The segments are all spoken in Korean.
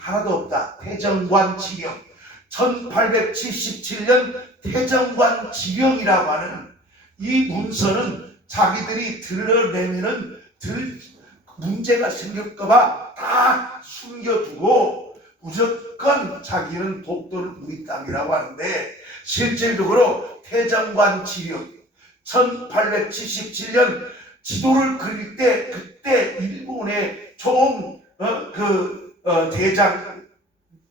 하나도 없다. 태정관 지령. 1877년 태정관 지령이라고 하는 이 문서는 자기들이 드러내면은 문제가 생길까봐 다 숨겨두고 무조건 자기는 독도는 우리 땅이라고 하는데, 실질적으로 태정관 지령 1877년 지도를 그릴 때 그때 일본의 대장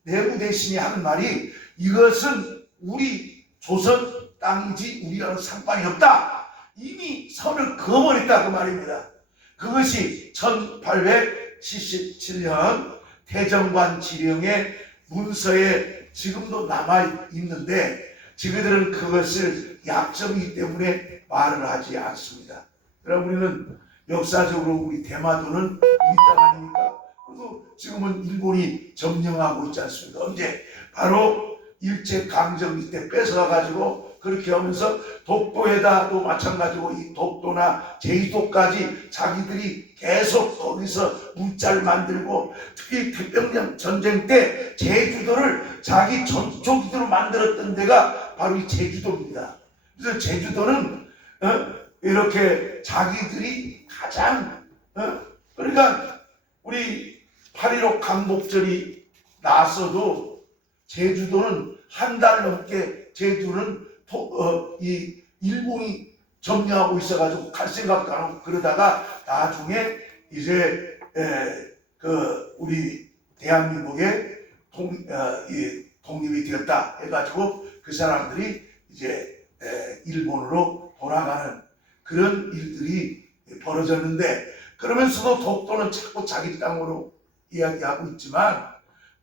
내무 대신이 하는 말이, 이것은 우리 조선 땅이지 우리와는 상관이 없다. 이미 선을 그어버렸다 그 말입니다. 그것이 1877년 태정관 지령의 문서에 지금도 남아있는데, 저희들은 그것을 약점이기 때문에 말을 하지 않습니다. 그럼 우리는 역사적으로 우리 대마도는 우리 땅 아닙니까? 그래도 지금은 일본이 점령하고 있지 않습니까? 언제? 바로 일제강점기 때 뺏어가가지고 그렇게 하면서 독도에다 또 마찬가지고 이 독도나 제주도까지 자기들이 계속 거기서 문자를 만들고, 특히 태평양 전쟁 때 제주도를 자기 전초기지로 만들었던 데가 바로 이 제주도입니다. 그래서 제주도는 이렇게 자기들이 가장 그러니까 우리 8.15 강복절이 나서도 제주도는 한 달 넘게 제주는 이 일본이 점령하고 있어가지고 갈 생각도 안 하고, 그러다가 나중에 이제 우리 대한민국의 독립이 되었다 해가지고 그 사람들이 이제 일본으로 돌아가는 그런 일들이 벌어졌는데, 그러면서도 독도는 자꾸 자기 땅으로 이야기하고 있지만,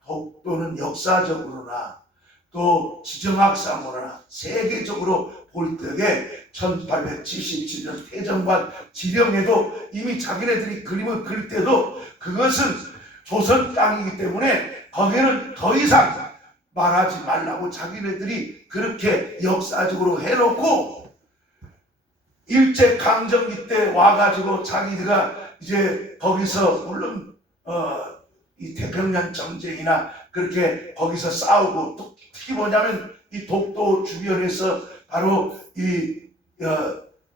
독도는 역사적으로나 또 지정학상으로나 세계적으로 볼 때에 1877년 태정관 지령에도 이미 자기네들이 그림을 그릴 때도 그것은 조선 땅이기 때문에 거기는 더 이상 말하지 말라고 자기네들이 그렇게 역사적으로 해놓고, 일제강점기 때 와가지고 자기들가 이제 거기서 물론 이 태평양 전쟁이나 그렇게 거기서 싸우고, 또 특히 뭐냐면 이 독도 주변에서 바로 이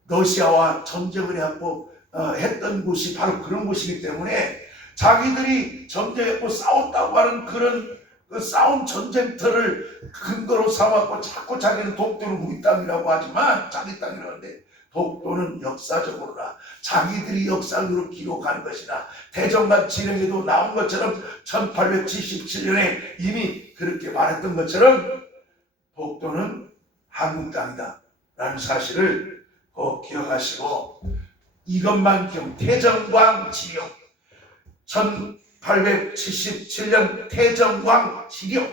러시아와 전쟁을 해갖고 했던 곳이 바로 그런 곳이기 때문에 자기들이 전쟁했고 싸웠다고 하는 그런 그 싸운 전쟁터를 근거로 삼았고 자꾸 자기는 독도는 우리 땅이라고 하지만 자기 땅이라는데, 독도는 역사적으로나 자기들이 역사적으로 기록한 것이나 태정관 지령에도 나온 것처럼 1877년에 이미 그렇게 말했던 것처럼 독도는 한국 땅이다 라는 사실을 꼭 기억하시고, 이것만 기억, 태정관 지령 1877년 태정관 지령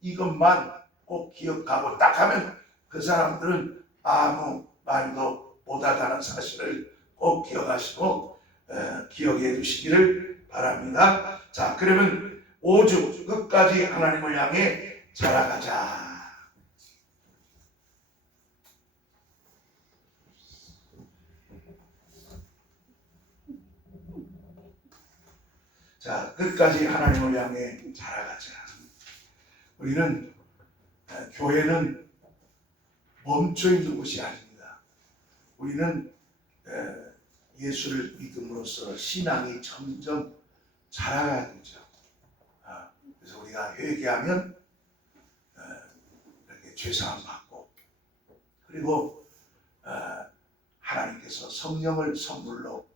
이것만 꼭 기억하고 딱 하면 그 사람들은 아무 말도 못하다는 사실을 꼭 기억하시고 기억해 두시기를 바랍니다. 자, 그러면 5주 끝까지 하나님을 향해 자라가자. 자, 끝까지 하나님을 향해 자라가자. 우리는 교회는 멈춰 있는 곳이 아닙니다. 우리는 예수를 믿음으로써 신앙이 점점 자라가야 되죠. 그래서 우리가 회개하면 이렇게 죄사함 받고, 그리고 하나님께서 성령을 선물로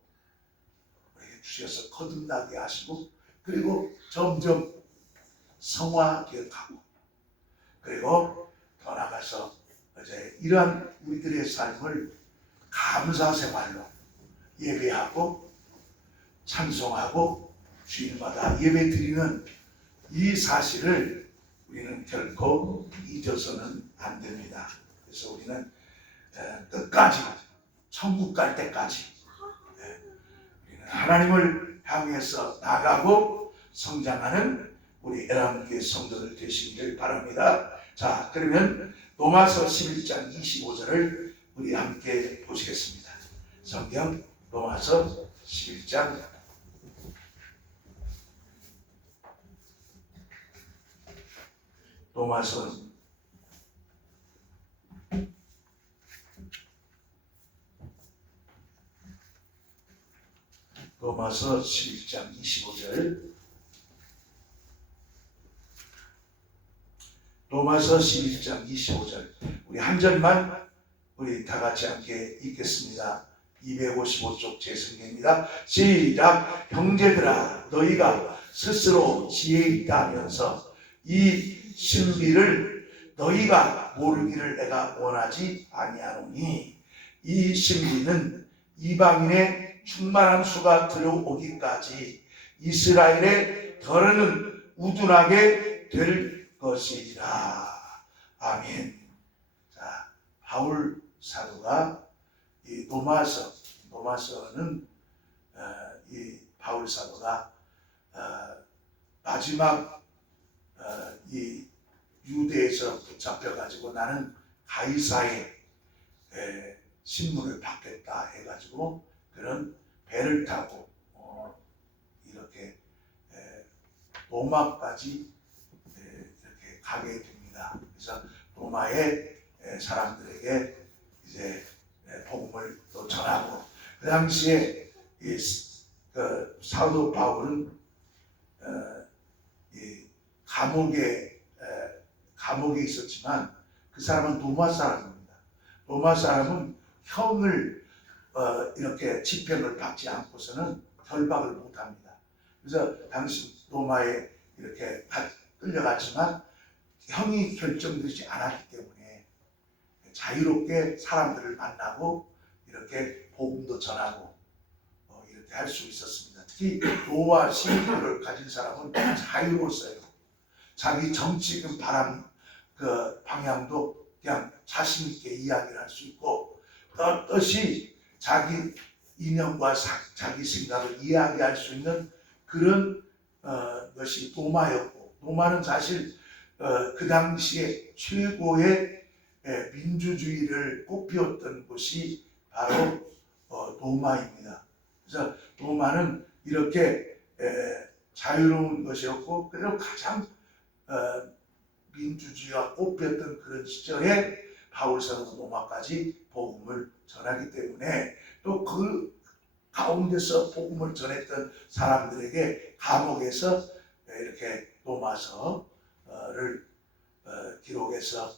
우리에게 주셔서 거듭나게 하시고, 그리고 점점 성화되어 가고, 그리고 더 나아가서 이제 이러한 우리들의 삶을 감사 생활로 예배하고 찬송하고 주일마다 예배 드리는 이 사실을 우리는 결코 잊어서는 안 됩니다. 그래서 우리는 끝까지 천국 갈 때까지 우리는 하나님을 향해서 나가고 성장하는 우리 애람교회 성도들 되시기를 바랍니다. 자, 그러면 로마서 11장 25절을 우리 함께 보시겠습니다. 성경 로마서 11장 로마서 11장 25절. 로마서 11장 25절. 우리 한 절만 우리 다 같이 함께 읽겠습니다. 255쪽 제 성경입니다. 시작. 형제들아, 너희가 스스로 지혜 있다 하면서 이 신비를 너희가 모르기를 내가 원하지 아니하노니, 이 신비는 이방인의 충만한 수가 들어오기까지 이스라엘의 덜은 우둔하게 될 것이라. 아멘. 자, 바울 사도가 이 로마서는 이 바울 사도가 마지막 이 유대에서 붙잡혀 가지고 나는 가이사의 신문을 받겠다 해가지고 그런 배를 타고 이렇게 로마까지 이렇게 가게 됩니다. 그래서 로마의 사람들에게 이제 복음을 또 전하고, 그 당시에 그 사도 바울은 이 감옥에 있었지만 그 사람은 로마 사람입니다. 로마 사람은 형을 이렇게 집행을 받지 않고서는 결박을 못합니다. 그래서 당시 로마에 이렇게 끌려갔지만 형이 결정되지 않았기 때문에 자유롭게 사람들을 만나고 이렇게 복음도 전하고 이렇게 할 수 있었습니다. 특히 로마 시민권을 가진 사람은 자유로웠어요. 자기 정치적 그 방향도 그냥 자신 있게 이야기를 할 수 있고, 떳떳이 자기 이념과 자기 생각을 이야기할 수 있는 그런 것이 로마였고, 로마는 사실 그 당시에 최고의 민주주의를 꽃피웠던 곳이 바로 로마입니다. 그래서 로마는 이렇게 자유로운 것이었고, 그리고 가장 민주주의가 꽃피었던 그런 시절에 바울 사도가 로마까지 복음을 전하기 때문에, 또 그 가운데서 복음을 전했던 사람들에게 감옥에서 이렇게 로마서를 기록해서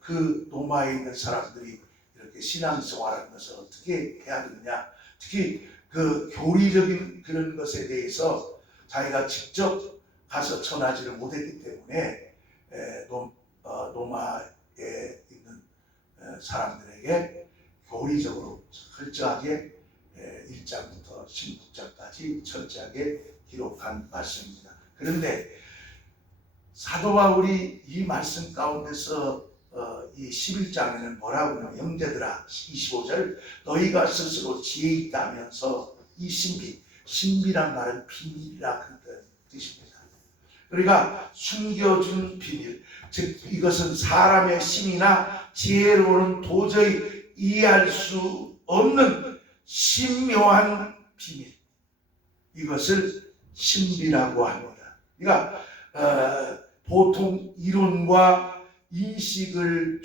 그 로마에 있는 사람들이 이렇게 신앙생활하는 것을 어떻게 해야 되느냐, 특히 그 교리적인 그런 것에 대해서 자기가 직접 가서 전하지를 못했기 때문에 로마에 있는 사람들에게 교리적으로 철저하게 1장부터 16장까지 철저하게 기록한 말씀입니다. 그런데 사도 바울이 이 말씀 가운데서 이 11장에는 뭐라고 하냐면, 형제들아, 25절, 너희가 스스로 지혜 있다면서 이 신비란 말은 비밀이라 그런 뜻입니다. 그러니까 숨겨준 비밀, 즉 이것은 사람의 심이나 지혜로는 도저히 이해할 수 없는 신묘한 비밀, 이것을 신비라고 합니다. 그러니까 보통 이론과 인식을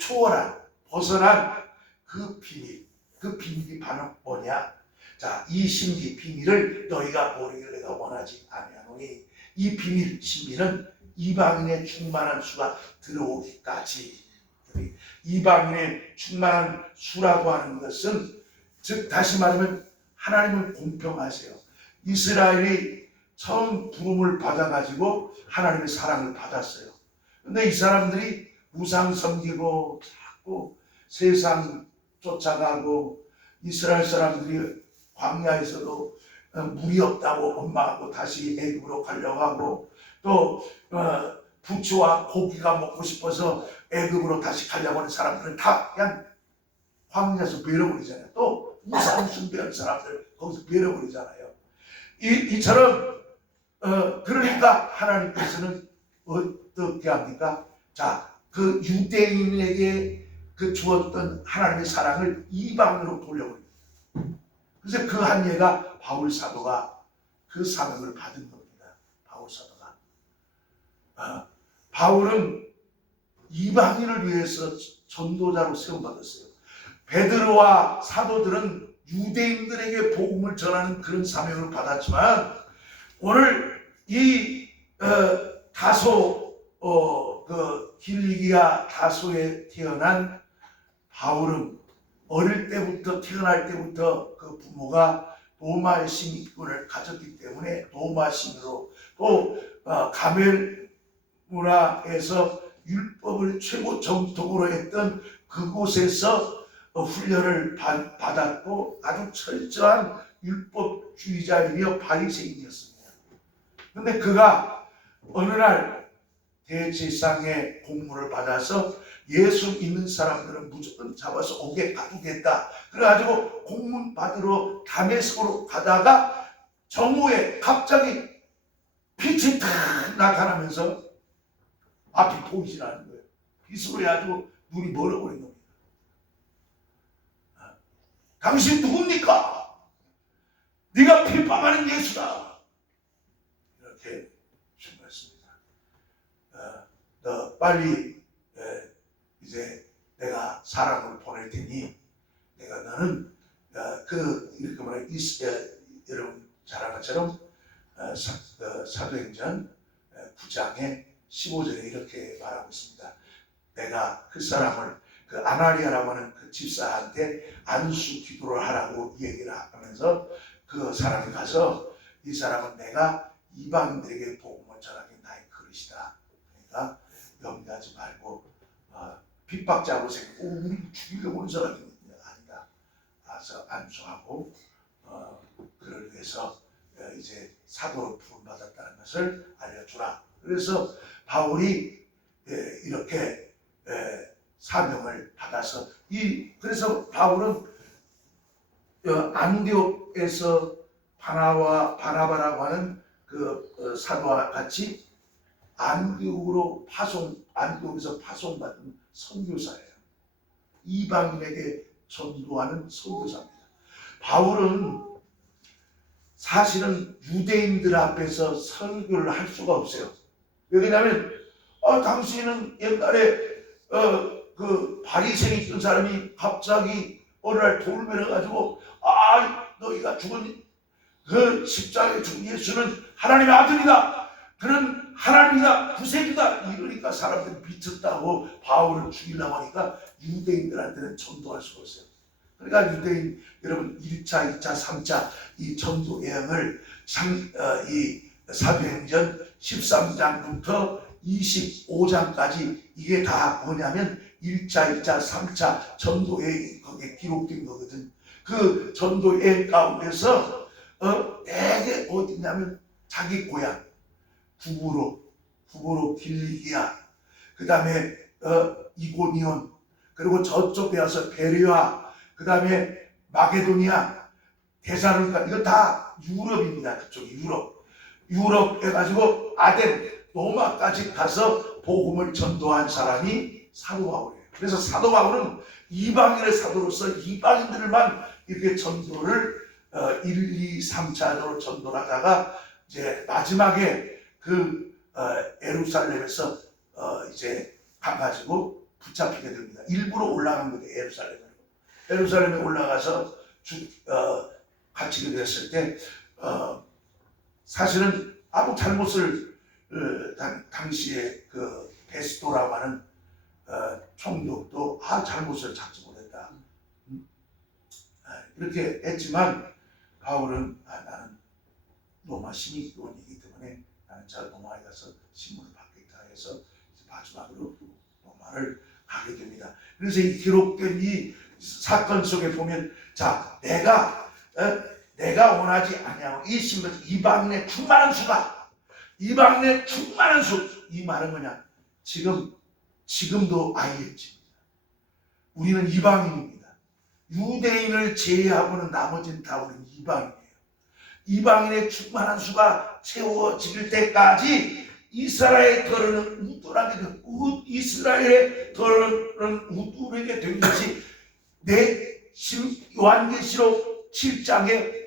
벗어난 그 비밀이 바로 뭐냐? 자, 이 신비 비밀을 너희가 모르기를 내가 원하지 아니하노니, 이 비밀 신비는 이방인의 충만한 수가 들어오기까지. 이방인의 충만한 수라고 하는 것은, 즉 다시 말하면 하나님은 공평하세요. 이스라엘이 처음 부름을 받아가지고 하나님의 사랑을 받았어요. 근데 이 사람들이 우상 섬기고 자꾸 세상 쫓아가고, 이스라엘 사람들이 광야에서도 물이 없다고 엄마하고 다시 애굽으로 가려고 하고, 또 부추와 고기가 먹고 싶어서 애굽으로 다시 가려고 하는 사람들은 다 그냥 광야에서 밀어버리잖아요. 또 우상 숭배하는 사람들 거기서 밀어버리잖아요. 이처럼 그러니까 하나님께서는 어떻게 합니까? 자, 그 유대인에게 그 주었던 하나님의 사랑을 이방으로 돌려버립니다. 그래서 그 한 예가 바울 사도가 그 사명을 받은 겁니다. 바울 사도가 바울은 이방인을 위해서 전도자로 세움받았어요. 베드로와 사도들은 유대인들에게 복음을 전하는 그런 사명을 받았지만 오늘 이 다소 그 길리기아 다소에 태어난 바울은 어릴 때부터 태어날 때부터 그 부모가 로마의 신권을 가졌기 때문에 로마 신으로 또 가멜 문화에서 율법을 최고 정통으로 했던 그곳에서 훈련을 받았고 아주 철저한 율법주의자이며 바리새인이었습니다. 그런데 그가 어느 날 대제사장의 공문을 받아서 예수 믿는 사람들은 무조건 잡아서 옥에 가두겠다. 그래가지고 공문 받으러 다메섹으로 가다가 정오에 갑자기 빛이 탁 나타나면서 앞이 보이질 않는 거예요. 빛으로 해가지고 눈이 멀어버린 겁니다. 당신 누굽니까? 네가 핍박하는 예수다. 이렇게 질문했습니다. 너 빨리 이제 내가 사람을 보낼 테니 내가 너는 이렇게 말해 여러분 잘 아는 것처럼 사도행전 9장에 15절에 이렇게 말하고 있습니다. 내가 그 사람을 그 아나리아라고 하는 그 집사한테 안수 기도를 하라고 얘기를 하면서 그 사람이 가서 이 사람은 내가 이방인들에게 복음을 전하기 나의 그릇이다. 그러니까 염려하지 말고 핍박자로 생각하고 우리 죽이려고 하는 사람이 아니다. 가서 안수하고 그를 위해서 이제 사도로 부름받았다는 것을 알려주라. 그래서 바울이 이렇게 사명을 받아서 그래서 바울은 안디옥에서 바나바라고 하는 그 사도와 같이 안디옥에서 파송받은 선교사예요. 이방인에게 전도하는 선교사입니다. 바울은 사실은 유대인들 앞에서 설교를 할 수가 없어요. 왜냐하면 당신은 옛날에 그 바리새인 있던 사람이 갑자기 어느 날 돌을 매려가지고 너희가 죽은 그 십자가에 죽은 예수는 하나님의 아들이다. 그는 하나님이다. 구세주다. 이러니까 사람들이 미쳤다고 바울을 죽이려고 하니까 유대인들한테는 전도할 수가 없어요. 그러니까 유대인 여러분 1차, 2차, 3차 이 전도 여행을 이 사도행전 13장부터 25장까지 이게 다 뭐냐면 1차, 2차, 3차 전도 여행이 거기에 기록된 거거든. 그 전도 여행 가운데서 대개 어디냐면 자기 고향 구브로 길리기아 그 다음에 이고니온 그리고 저쪽에 와서 베레아 그 다음에 마게도니아 데살로니가 이거 다 유럽입니다. 그쪽이 유럽 해가지고 아덴 로마까지 가서 복음을 전도한 사람이 사도 바울이에요. 그래서 사도 바울은 이방인의 사도로서 이방인들만 이렇게 전도를 1, 2, 3차로 전도를 하다가 이제 마지막에 예루살렘에서 이제 가가지고 붙잡히게 됩니다. 일부러 올라간 거예요. 예루살렘에 올라가서 갇히게 되었을 때 사실은 아무 잘못을 당시에 그 베스도라고 하는 총독도 잘못을 찾지 못했다 이렇게 했지만 바울은 나는 로마 시민권이기 때문에 나는 저 로마에 가서 신문을 받겠다 해서 마지막으로 로마를 가게 됩니다. 그래서 이 기록된 이 사건 속에 보면 자 내가 원하지 아니하고 이 신분 이방인의 충만한 수다. 이방인의 충만한 수. 이 말은 뭐냐? 지금도 알겠지. 우리는 이방인입니다. 유대인을 제외하고는 나머지는 다 우리는 이방인이에요. 이방인의 충만한 수가 채워질 때까지 이스라엘의 털은 우둔하게 되고 이스라엘의 털은 우둔하게 된 것이 요한계시록 7장에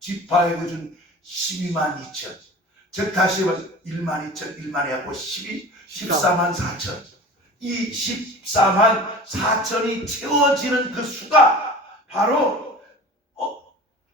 12지파에 그준 12만 2천 즉 다시 말해서 1만 2천, 1만이 하고 14만 4천. 이 14만 4천이 채워지는 그 수가 바로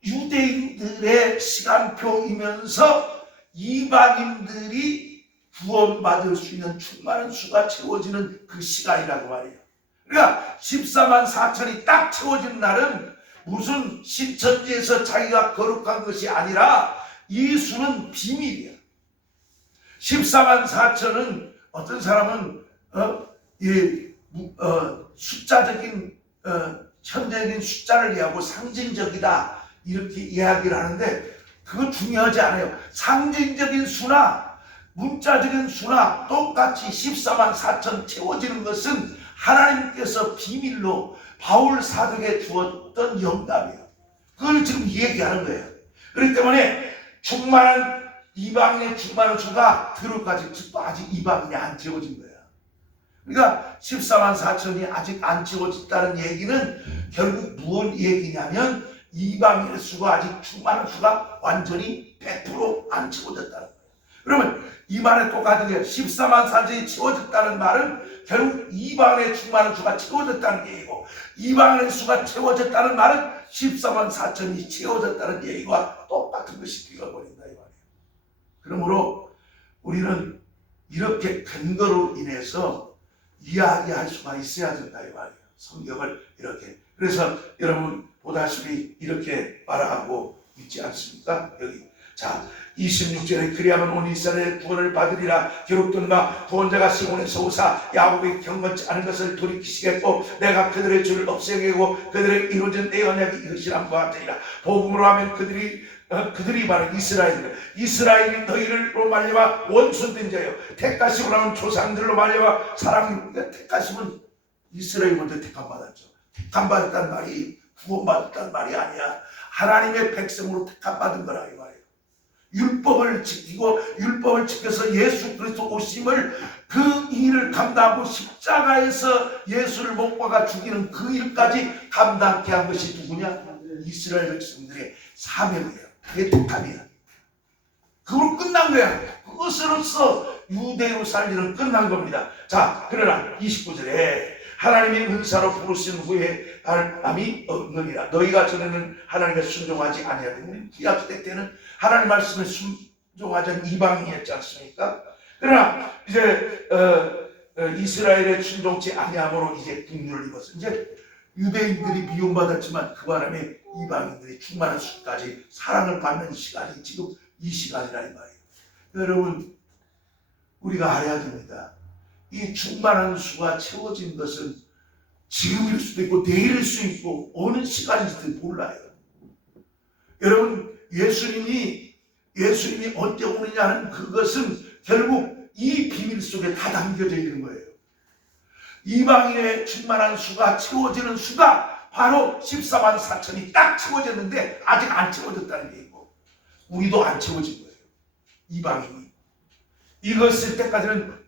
유대인들의 시간표이면서 이방인들이 구원받을 수 있는 충만한 수가 채워지는 그 시간이라고 말이에요. 그러니까 14만 4천이 딱 채워진 날은 무슨 신천지에서 자기가 거룩한 것이 아니라 이 수는 비밀이야. 14만 4천은 어떤 사람은 숫자적인 현대적인 숫자를 이해하고 상징적이다 이렇게 이야기를 하는데 그거 중요하지 않아요. 상징적인 수나 문자적인 수나 똑같이 14만 4천 채워지는 것은 하나님께서 비밀로 바울 사도에게 주었던 영감이에요. 그걸 지금 얘기하는 거예요. 그렇기 때문에 충만한 이방인의 충만한 수가 들어까지 아직 이방인이 안 채워진 거예요. 그러니까 14만 4천이 아직 안 채워졌다는 얘기는 결국 무슨 얘기냐면 이방인의 수가 아직 충만한 수가 완전히 100% 안 채워졌다는 거예요. 그러면 이 말에 똑같은 게 14만 4천이 채워졌다는 말은 결국 이방인의 충만한 수가 채워졌다는 얘기고 이방인의 수가 채워졌다는 말은 14만 4천이 채워졌다는 얘기와 똑같은 것이 되어버린다 이 말이에요. 그러므로 우리는 이렇게 근거로 인해서 이야기할 수가 있어야 된다 이 말이에요. 성경을 이렇게. 그래서 여러분 보다시피 이렇게 말하고 있지 않습니까? 여기 자 26절에 그리하면 온 이스라엘의 구원을 받으리라. 기록된 바 구원자가 시온에서 오사 야곱이 경건치 않은 것을 돌이키시겠고 내가 그들의 죄를 없애고 그들의 이루어진 내 언약이 이것이란 바 같으리라. 복음으로 하면 그들이 바로 이스라엘이 너희를로 말미암아 원수된 자요 택하심으로 하면 조상들로 말미암아 사랑. 택하심은 이스라엘 먼저 택함받았죠. 택함받았다는 말이 구원받았다는 말이 아니야. 하나님의 백성으로 택함받은 거라 이 말이에요. 율법을 지키고 율법을 지켜서 예수 그리스도 오심을 그 일을 감당하고 십자가에서 예수를 못 박아 죽이는 그 일까지 감당케 한 것이 누구냐? 이스라엘 백성들의 사명이에요. 그게 택함이야. 그걸로 끝난 거야. 그것으로서 유대로 살기는 끝난 겁니다. 자, 그러나 29절에 하나님이 은사로 부르신 후에 바람이 없느니라. 너희가 전에는 하나님께 순종하지 아니하더니 구약시대 때는 하나님 말씀에 순종하지 않은 이방인이었지 않습니까? 그러나 이제 이스라엘의 순종치 아니함으로 이제 국류를 입었어. 이제 유대인들이 미움받았지만 그 바람에 이방인들이 충만한 수까지 사랑을 받는 시간이 지금 이 시간이라 이 말이에요. 여러분 우리가 알아야 됩니다. 이 충만한 수가 채워진 것은 지금일 수도 있고 내일일 수 있고 어느 시간인지도 몰라요. 여러분 예수님이 언제 오느냐는 그것은 결국 이 비밀 속에 다 담겨져 있는 거예요. 이방인의 충만한 수가 채워지는 수가 바로 14만 4천이 딱 채워졌는데 아직 안 채워졌다는 얘기고 우리도 안 채워진 거예요. 이방인이 이거 쓸 때까지는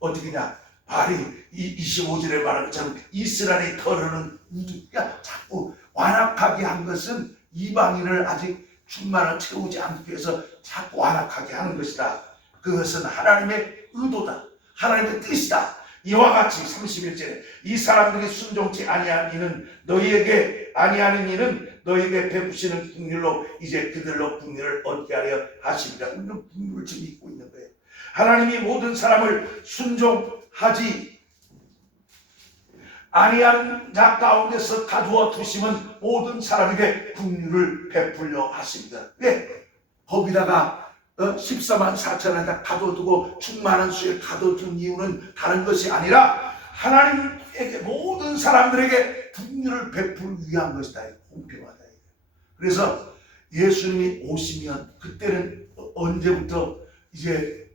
어떻게냐 발이 25절에 말한 것처럼 이스라엘이 털어는 우두가 자꾸 완악하게 한 것은 이방인을 아직 충만을 채우지 않기 위해서 자꾸 완악하게 하는 것이다. 그것은 하나님의 의도다. 하나님의 뜻이다. 이와 같이 31절에 이 사람들이 순종치 아니하는 이는 너희에게 베푸시는 긍휼로 이제 그들로 긍휼을 얻게 하려 하십니다. 우리는 긍휼을 지금 잊고 있는 거예요. 하나님이 모든 사람을 순종하지 아니하는 자 가운데서 가두어 두심은 모든 사람에게 긍휼을 베풀려 하십니다. 왜? 거기다가 14만 4천에다 가둬두고 충만한 수에 가둬둔 이유는 다른 것이 아니라 하나님에게 모든 사람들에게 긍휼을 베풀 위한 것이다. 공평하다. 그래서 예수님이 오시면 그때는 언제부터 이제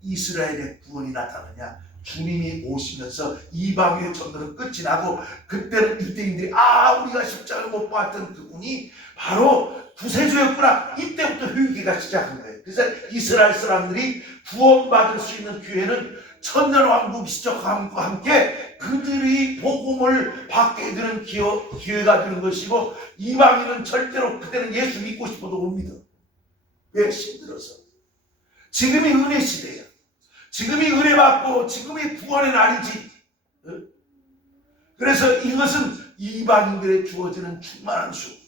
이스라엘의 구원이 나타나냐? 주님이 오시면서 이방의 전도는 끝이 나고 그때는 유대인들이 우리가 십자가를 못 봤던 그분이 바로 구세주였구나. 이때부터 회개가 시작한 거예요. 그래서 이스라엘 사람들이 구원받을 수 있는 기회는 천년왕국 시작함과 함께 그들이 복음을 받게 되는 기회가 되는 것이고 이방인은 절대로 그때는 예수 믿고 싶어도 못 믿어. 왜 힘들어서? 지금이 은혜 시대야. 지금이 은혜 받고 지금이 구원의 날이지. 그래서 이것은 이방인들에 주어지는 충만한 수.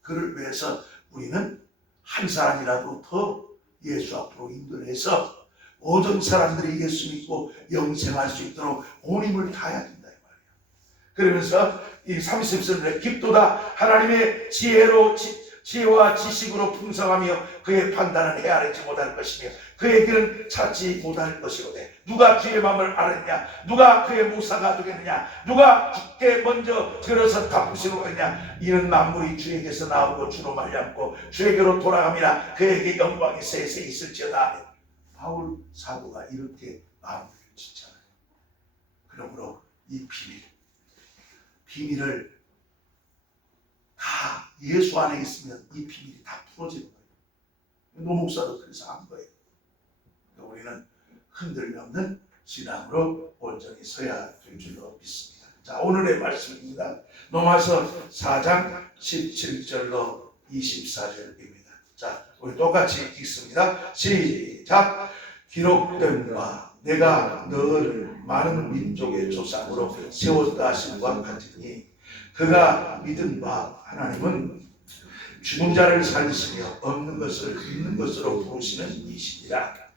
그를 위해서 우리는 한 사람이라도 더 예수 앞으로 인도해서 모든 사람들이 예수 믿고 영생할 수 있도록 온 힘을 다해야 된다 이 말이야. 그러면서 이 30절에 깊도다 하나님의 지혜와 지식으로 풍성하며 그의 판단은 헤아리지 못할 것이며 그의 길은 찾지 못할 것이로되 누가 주의 마음을 알았냐? 누가 그의 무사가 되겠느냐? 누가 주께 먼저 들어서 갚으시고 있냐? 이는 만물이 주에게서 나오고 주로 말미암고 주에게로 돌아갑니다. 그에게 영광이 세세 있을지어다. 바울 사도가 이렇게 마무리를 짓잖아요. 그러므로 이 비밀을 다 예수 안에 있으면 이 비밀이 다 풀어지는 거예요. 노 목사도 그래서 한 거예요. 우리는 흔들림 없는 신앙으로 온전히 서야 될 줄로 믿습니다. 자, 오늘의 말씀입니다. 로마서 4장 17절로 24절입니다. 자, 우리 똑같이 읽습니다. 시작. 기록된 바 내가 너를 많은 민족의 조상으로 세웠다 하심과 같으니 그가 믿은 바 하나님은 죽은 자를 살리시며 없는 것을 있는 것으로 부르시는 이시니라.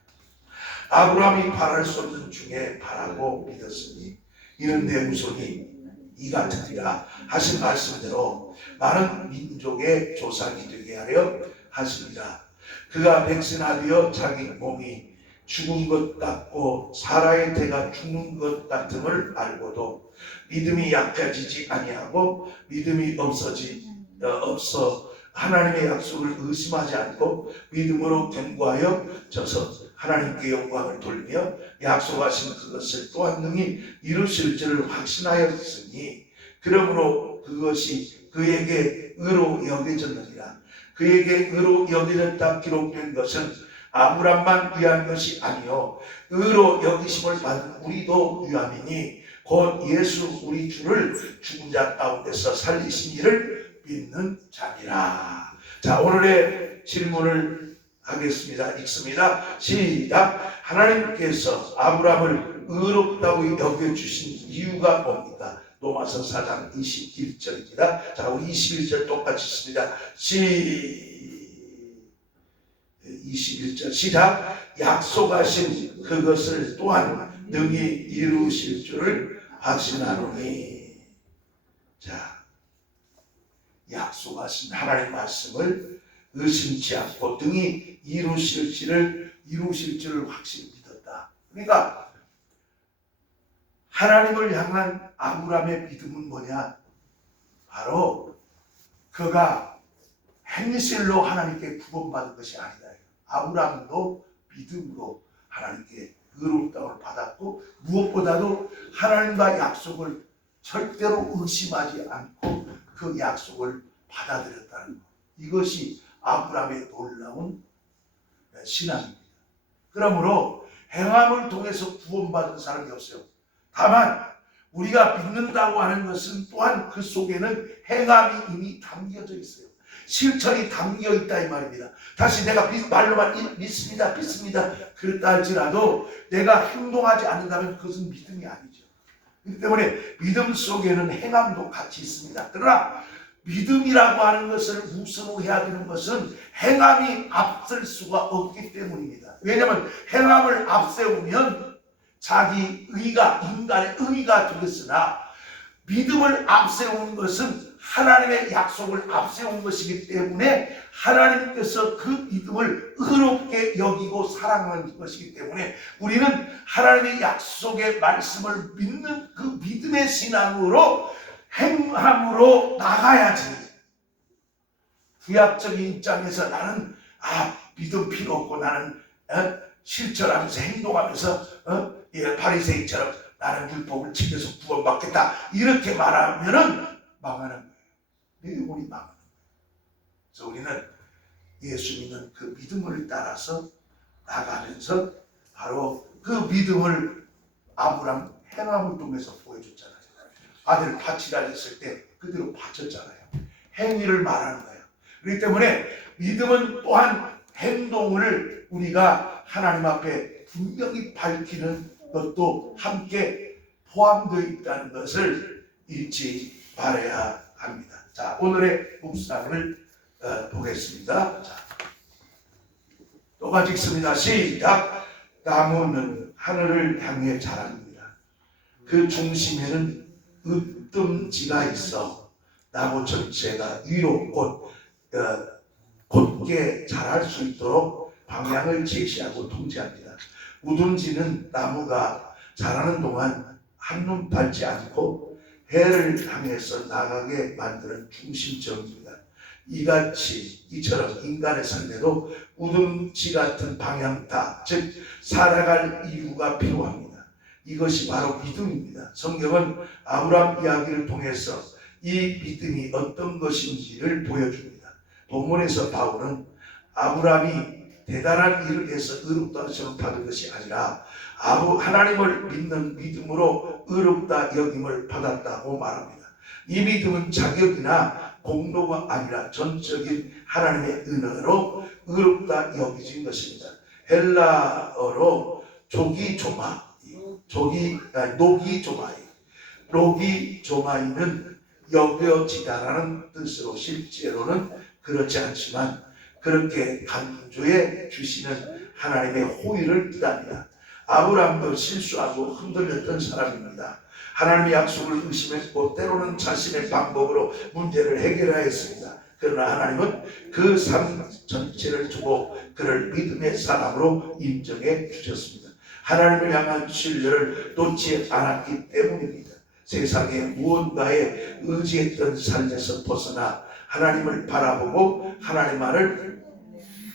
아브라함이 바랄 수 없는 중에 바라고 믿었으니 이는 내 후손이 이 같으리라 하신 말씀대로 많은 민족의 조상이 되게 하려 하시니라. 그가 백신하여 자기 몸이 죽은 것 같고 사라의 태가 죽는 것 같음을 알고도 믿음이 약해지지 아니하고 믿음이 없어 하나님의 약속을 의심하지 않고 믿음으로 견고하여 져서 하나님께 영광을 돌리며 약속하신 그것을 또한 능히 이루실 줄을 확신하였으니 그러므로 그것이 그에게 의로 여겨졌느니라. 그에게 의로 여겨졌다 기록된 것은 아브람만 위한 것이 아니요 의로 여기심을 받은 우리도 위함이니 곧 예수 우리 주를 죽은 자 가운데서 살리신 이를 믿는 자니라. 자, 오늘의 질문을 하겠습니다. 읽습니다. 시작. 하나님께서 아브람을 의롭다고 여겨주신 이유가 뭡니까? 로마서 4장 21절입니다. 자, 우리 21절 똑같이 읽습니다. 21절 시작. 약속하신 그것을 또한 능히 이루실 줄을 확신하노니. 자, 약속하신 하나님의 말씀을 의심치 않고 능히 이루실 줄을 확실히 믿었다. 그러니까 하나님을 향한 아브라함의 믿음은 뭐냐? 바로 그가 행실로 하나님께 구원받은 것이 아니다. 아브라함도 믿음으로 하나님께 의롭다움을 받았고 무엇보다도 하나님과 약속을 절대로 의심하지 않고 그 약속을 받아들였다는 것. 이것이 아브라함의 놀라운 신앙입니다. 그러므로 행함을 통해서 구원받은 사람이 없어요. 다만 우리가 믿는다고 하는 것은 또한 그 속에는 행함이 이미 담겨져 있어요. 실천이 담겨 있다 이 말입니다. 다시 내가 말로만 믿습니다 그랬다 할지라도 내가 행동하지 않는다면 그것은 믿음이 아니죠. 그렇기 때문에 믿음 속에는 행함도 같이 있습니다. 그러나 믿음이라고 하는 것을 우선해야 되는 것은 행함이 앞설 수가 없기 때문입니다. 왜냐하면 행함을 앞세우면 자기 의가 인간의 의가 되겠으나 믿음을 앞세우는 것은 하나님의 약속을 앞세운 것이기 때문에 하나님께서 그 믿음을 의롭게 여기고 사랑하는 것이기 때문에 우리는 하나님의 약속의 말씀을 믿는 그 믿음의 신앙으로 행함으로 나가야지. 구약적인 입장에서 나는 믿음 필요 없고 나는 실천하면서 행동하면서 바리새인처럼 나는 율법을 지켜서 구원받겠다 이렇게 말하면은 망하는 거예요. 믿음이 망하는 거예요. 그래서 우리는 예수 믿는 그 믿음을 따라서 나가면서 바로 그 믿음을 아브람 행함을 통해서 보여줬잖아요. 아들 바치라 했을 때 그대로 바쳤잖아요. 행위를 말하는 거예요. 그렇기 때문에 믿음은 또한 행동을 우리가 하나님 앞에 분명히 밝히는 것도 함께 포함되어 있다는 것을 잊지 말아야 합니다. 자, 오늘의 묵상을 보겠습니다. 자, 똑같이 읽습니다. 시작. 나무는 하늘을 향해 자랍니다. 그 중심에는 으뜸지가 있어 나무 전체가 위로 곧게 자랄 수 있도록 방향을 제시하고 통제합니다. 우둔지는 나무가 자라는 동안 한눈 팔지 않고 해를 향해서 나가게 만드는 중심점입니다. 이처럼 인간의 삶에도 우둔지 같은 방향타, 즉 살아갈 이유가 필요합니다. 이것이 바로 믿음입니다. 성경은 아브라함 이야기를 통해서 이 믿음이 어떤 것인지를 보여줍니다. 본문에서 바울은 아브라함이 대단한 일을 해서 의롭다 하심을 받은 것이 아니라 하나님을 믿는 믿음으로 의롭다 여김을 받았다고 말합니다. 이 믿음은 자격이나 공로가 아니라 전적인 하나님의 은혜로 의롭다 여기진 것입니다. 헬라어로 노기조마이는 여겨지다라는 뜻으로 실제로는 그렇지 않지만 그렇게 강조해 주시는 하나님의 호의를 뜻합니다. 아브라함도 실수하고 흔들렸던 사람입니다. 하나님의 약속을 의심했고 때로는 자신의 방법으로 문제를 해결하였습니다. 그러나 하나님은 그 삶 전체를 두고 그를 믿음의 사람으로 인정해 주셨습니다. 하나님을 향한 신뢰를 놓지 않았기 때문입니다. 세상에 무언가에 의지했던 삶에서 벗어나 하나님을 바라보고 하나님만을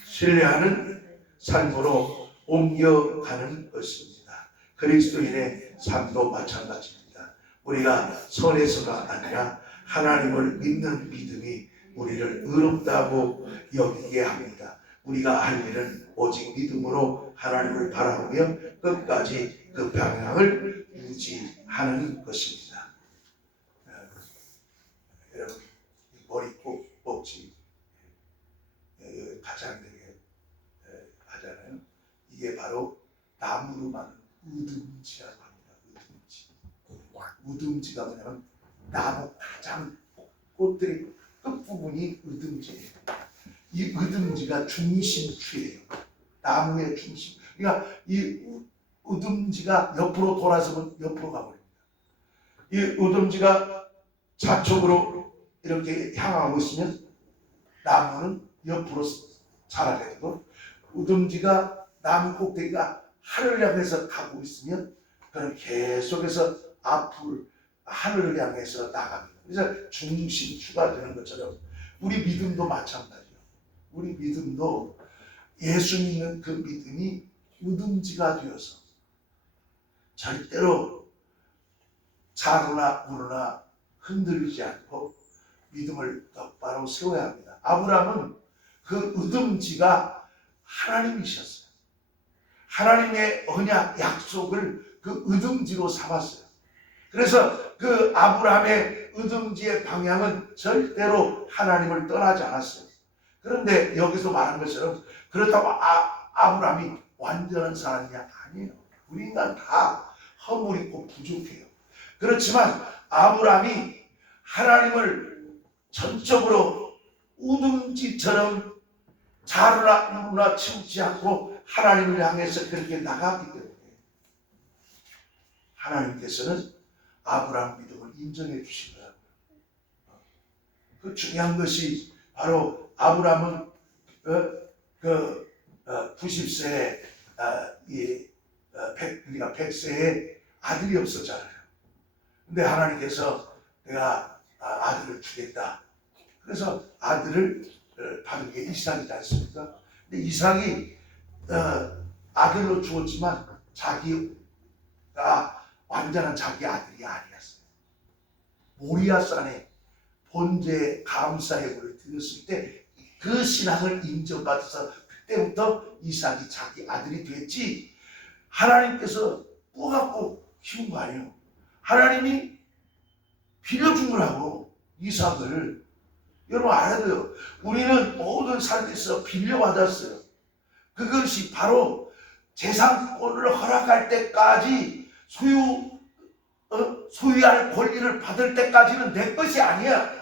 신뢰하는 삶으로 옮겨가는 것입니다. 그리스도인의 삶도 마찬가지입니다. 우리가 선에서가 아니라 하나님을 믿는 믿음이 우리를 의롭다고 여기게 합니다. 우리가 할 일은 오직 믿음으로 하나님을 바라보며 끝까지 그 방향을 유지하는 것입니다. 여러분, 머리 꼭 뽑지 가장 되게 하잖아요. 이게 바로 나무로 만든 우듬지라고 합니다. 우듬지가 뭐냐면 나무 가장 꽃들이 끝부분이 우듬지예요. 이 우듬지가 중심추예요. 나무의 중심. 그러니까 이 우듬지가 옆으로 돌아서면 옆으로 가버립니다. 이 우듬지가 좌측으로 이렇게 향하고 있으면 나무는 옆으로 자라게 되고, 우듬지가 나무 꼭대기가 하늘을 향해서 가고 있으면 그는 계속해서 하늘을 향해서 나갑니다. 그래서 중심추가 되는 것처럼 우리 믿음도 마찬가지예요. 우리 믿음도 예수 믿는 그 믿음이 우듬지가 되어서 절대로 좌로나 우로나 흔들리지 않고 믿음을 똑바로 세워야 합니다. 아브라함은 그 우듬지가 하나님이셨어요. 하나님의 언약 약속을 그 우듬지로 삼았어요. 그래서 그 아브라함의 우듬지의 방향은 절대로 하나님을 떠나지 않았어요. 그런데 여기서 말한 것처럼 그렇다고 아브라함이 완전한 사람이냐? 아니에요. 우리 인간 다 허물 있고 부족해요. 그렇지만 아브라함이 하나님을 전적으로 우듬지처럼 좌로나 우로나 치우지 않고 하나님을 향해서 그렇게 나가기 때문에 하나님께서는 아브라함 믿음을 인정해 주신 거예요. 그 중요한 것이 바로 아브라함은 90세에 우리가 100세에 아들이 없었잖아요. 근데 하나님께서 내가 아들을 주겠다. 그래서 아들을 받은 게 이삭이지 않습니까? 근데 이삭이 아들로 주었지만 자기가 완전한 자기 아들이 아니었어요. 모리아산에 번제 감사예물을 드렸을 때 그 신앙을 인정받아서 그때부터 이삭이 자기 아들이 됐지, 하나님께서 뽑아갖고 키운 거 아니에요. 하나님이 빌려준 거라고, 이삭을. 여러분 알아야 돼요. 우리는 모든 삶에서 빌려받았어요. 그것이 바로 재산권을 허락할 때까지 소유할 권리를 받을 때까지는 내 것이 아니야.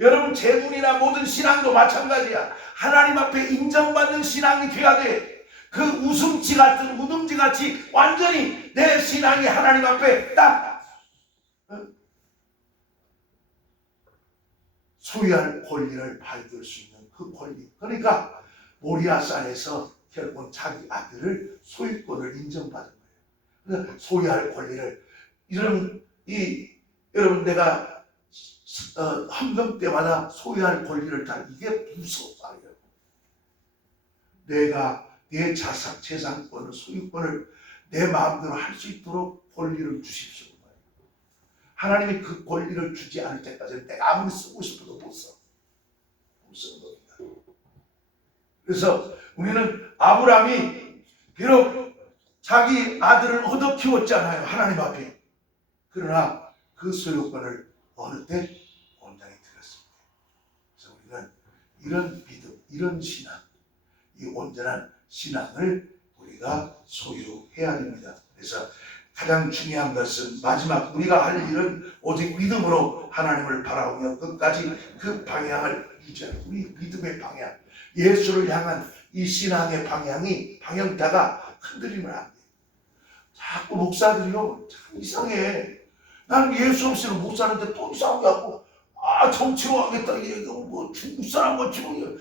여러분, 재물이나 모든 신앙도 마찬가지야. 하나님 앞에 인정받는 신앙이 돼야 돼. 그 우두머리 같이 완전히 내 신앙이 하나님 앞에 딱 소유할 권리를 받을 수 있는 그 권리. 그러니까 모리아산에서 결국은 자기 아들을 소유권을 인정받은 거예요. 그래서 소유할 권리를 여러분, 내가 헌금 때마다 소유할 권리를 다, 이게 무서워요. 내가 내 재산권을, 소유권을 내 마음대로 할 수 있도록 권리를 주십시오. 하나님이 그 권리를 주지 않을 때까지는 내가 아무리 쓰고 싶어도 못 쓰는 겁니다. 그래서 우리는 아브라함이 비록 자기 아들을 얻어 키웠잖아요, 하나님 앞에. 그러나 그 소유권을 어느 때? 온전히 드렸습니다. 그래서 우리는 이런 믿음, 이런 신앙, 이 온전한 신앙을 우리가 소유해야 됩니다. 그래서 가장 중요한 것은 마지막 우리가 할 일은 오직 믿음으로 하나님을 바라보며 끝까지 그 방향을 유지하는, 우리 믿음의 방향, 예수를 향한 이 신앙의 방향타가 흔들리면 안 돼요. 자꾸 목사들이요, 참 이상해. 나는 예수 없이는 못 사는데 또 이상하게 하고, 정치로 하겠다, 뭐 중국 사람 뭐 지금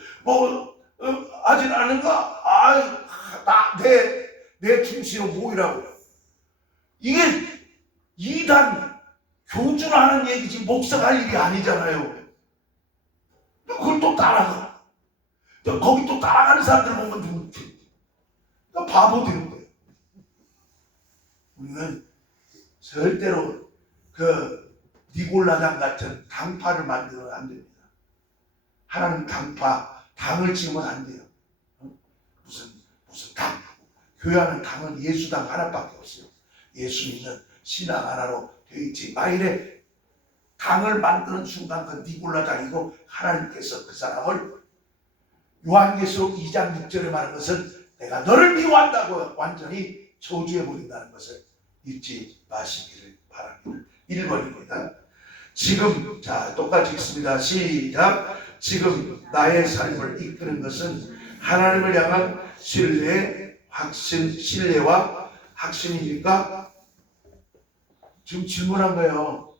하진 않은가? 내 중심은 뭐이라고. 이게 이단 교주라는 얘기지 목사가 할 일이 아니잖아요. 그걸 또 따라가. 거기 또 따라가는 사람들 보면 누구지? 바보 되는 거예요. 우리는 절대로 그 니골라당 같은 당파를 만들어는 안 됩니다. 하나님 당을 지으면 안 돼요. 무슨 당? 교회하는 당은 예수당 하나밖에 없어요. 예수 믿는 신앙 하나로 되어 있지. 만일에 당을 만드는 순간 그 니골라당이고, 하나님께서 그 사람을 요한계시록 2장 6절에 말한 것은 내가 너를 미워한다고 완전히 저주해버린다는 것을 잊지 마시기를 바랍니다. 1번입니다. 지금, 똑같이 읽습니다. 시작. 지금 나의 삶을 이끄는 것은 하나님을 향한 신뢰와 확신입니까? 지금 질문한 거예요.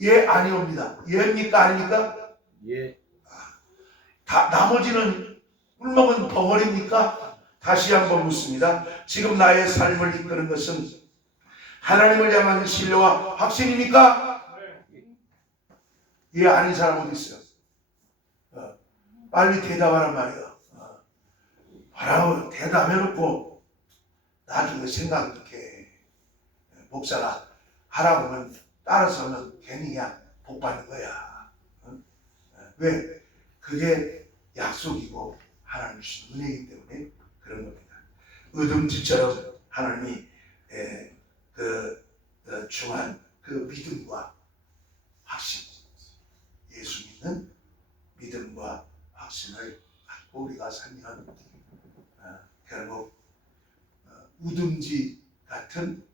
예, 아니옵니다. 예입니까? 아닙니까? 예. 나머지는 꿀먹은 벙어리입니까? 다시 한번 묻습니다. 지금 나의 삶을 이끄는 것은 하나님을 향한 신뢰와 확신입니까? 예, 아닌 사람 어디 있어요? 빨리 대답하란 말이에요. 바로 대답해놓고 나중에 생각해. 목사가 하라고 하면 따라서는 괜히 그냥 복 받는 거야. 왜? 그게 약속이고 하나님 주신 은혜이기 때문에 그런 겁니다. 의듬지처럼 하나님이 중한 그 믿음과 확신, 예수 믿는 믿음과 확신을 갖고 우리가 살면 결국 우듬지 같은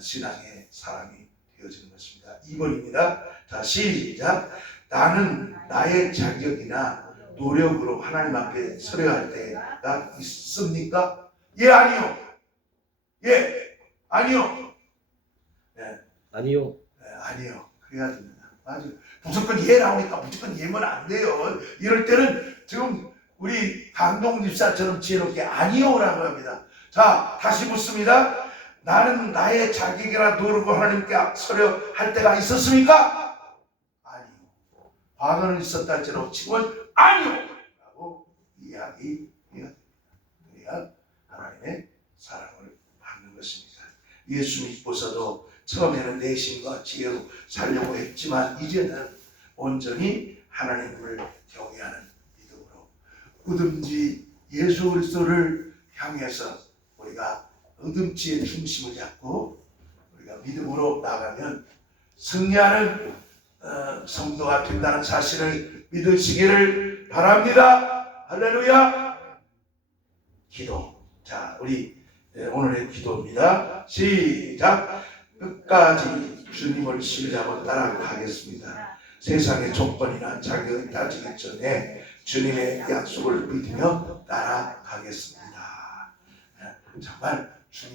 신앙의 사람이 되어지는 것입니다. 2번입니다. 자, 시작. 나는 나의 자격이나 노력으로 하나님 앞에 서려야 할 때가 있습니까? 예, 아니요. 예, 아니요. 네. 아니요. 네, 아니요. 그래야 됩니다. 맞아요. 무조건 예 나오니까 무조건 예면 안 돼요. 이럴 때는 지금 우리 강동 집사처럼 지혜롭게 아니요라고 합니다. 자, 다시 묻습니다. 나는 나의 자격이나 노력으로 하나님께 서려 할 때가 있었습니까? 아니요. 과거는 있었다 할지라도 지금은 아니요 라고 이야기해야 됩니다. 그래야 하나님의 사랑을 받는 것입니다. 예수 믿고서도 처음에는 내심과 지혜로 살려고 했지만 이제는 온전히 하나님을 경외하는 믿음으로 의듬지 예수 그리스도를 향해서 우리가 의듬지의 중심을 잡고 우리가 믿음으로 나가면 승리하는 성도가 된다는 사실을 믿으시기를 바랍니다. 할렐루야. 기도. 자, 우리 오늘의 기도입니다. 시작. 끝까지 주님을 신뢰하고 따라가겠습니다. 세상의 조건이나 자격이 따지기 전에 주님의 약속을 믿으며 따라가겠습니다. 정말 주님